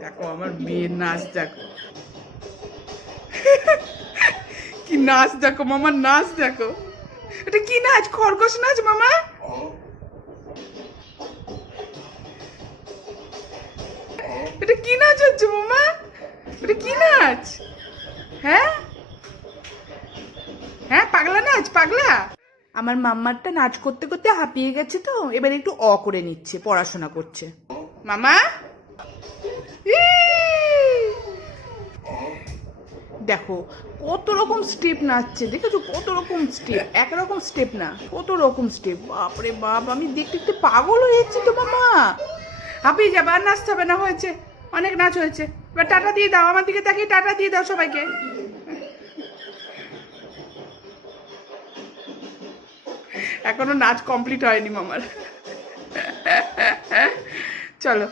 দেখো আমার মেয়ের নাচ দেখো, কি নাচ দেখো মামার নাচ দেখো। এটা কি নাচ? খরগোশ নাচ মামা? এটা কি নাচ হচ্ছে মামা? এটা কি নাচ? হ্যাঁ হ্যাঁ, পাগলা নাচ, পাগলা। আমার মাম্মারটা নাচ করতে করতে হাঁপিয়ে গেছে, তো এবার একটু করে নিচ্ছে, পড়াশোনা করছে। মামা দেখো কত রকম স্টেপ নাচছে, দেখেছো কত রকম স্টেপ, একরকম স্টেপ না, কত রকম স্টেপ। বাপরে বাপ, আমি দেখতে দেখতে পাগল হয়ে যাচ্ছি তো মামা। হাঁপিয়ে যাবে, আর নাচতে হবে না, হয়েছে, অনেক নাচ হয়েছে। এবার টাটা দিয়ে দাও, আমার দিকে তাকিয়ে টাটা দিয়ে দাও সবাইকে। এখনো নাচ কমপ্লিট হয়নি মামার। চলো।